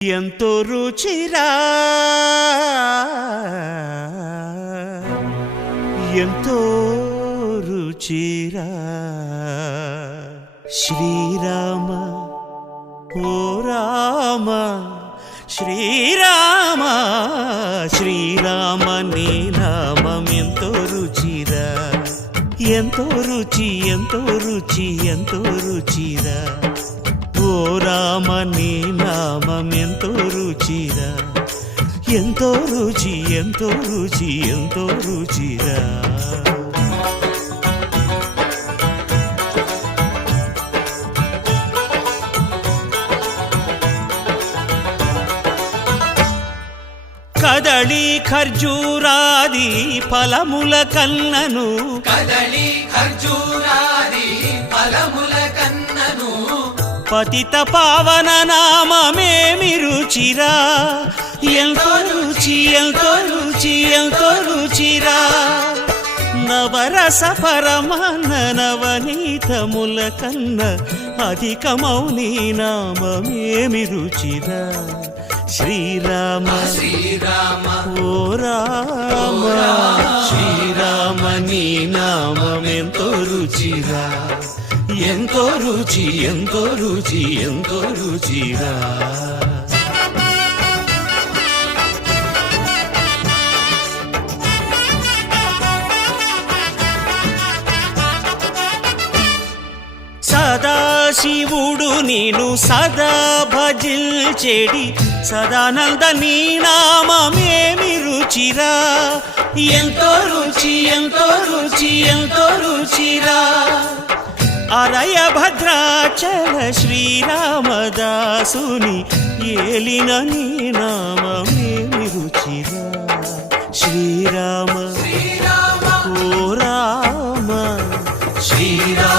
ఎంతో రుచిరా ఎంతో రుచిరా శ్రీరామ ఓ రామ శ్రీరామ శ్రీరామ నీ నామం ఎంతో రుచిరా ఎంతో రుచి ఎంతో రుచి ఎంతో రుచిరా ఓ రామ రుచి ఎంతో రుచి ఎంతో రుచిరా. కదళి ఖర్జూరాది ఫలముల కన్నను. కదలి ఖర్జూరాది ఫలముల కన్నను. పతిత పావన నామమేమి రుచిరా. ఎంతో రుచి ఎంతో రుచిరా. నవరస పరమాన్న నవనీతముల కన్న అధికమౌని నామేమి రుచిరా. శ్రీరామ శ్రీరామ ఓ రామ శ్రీరామ నీ నామం ఎంతో రుచిరా. ఎంతో రుచి ఎంతో రుచి ఎంతో రుచిరా. సదాశివుడు నేను సదా భజిల్చెడి. సదానంద నీ నామేమి రుచిరా ఎంతో రుచి ఎంతో రుచి ఎంతో రుచిరా. అరయ భద్రాచల శ్రీరామదాసుని ఏలిన నీ నామేమి రుచిరా శ్రీరామ శ్రీరామ ఓ రామ శ్రీరామ.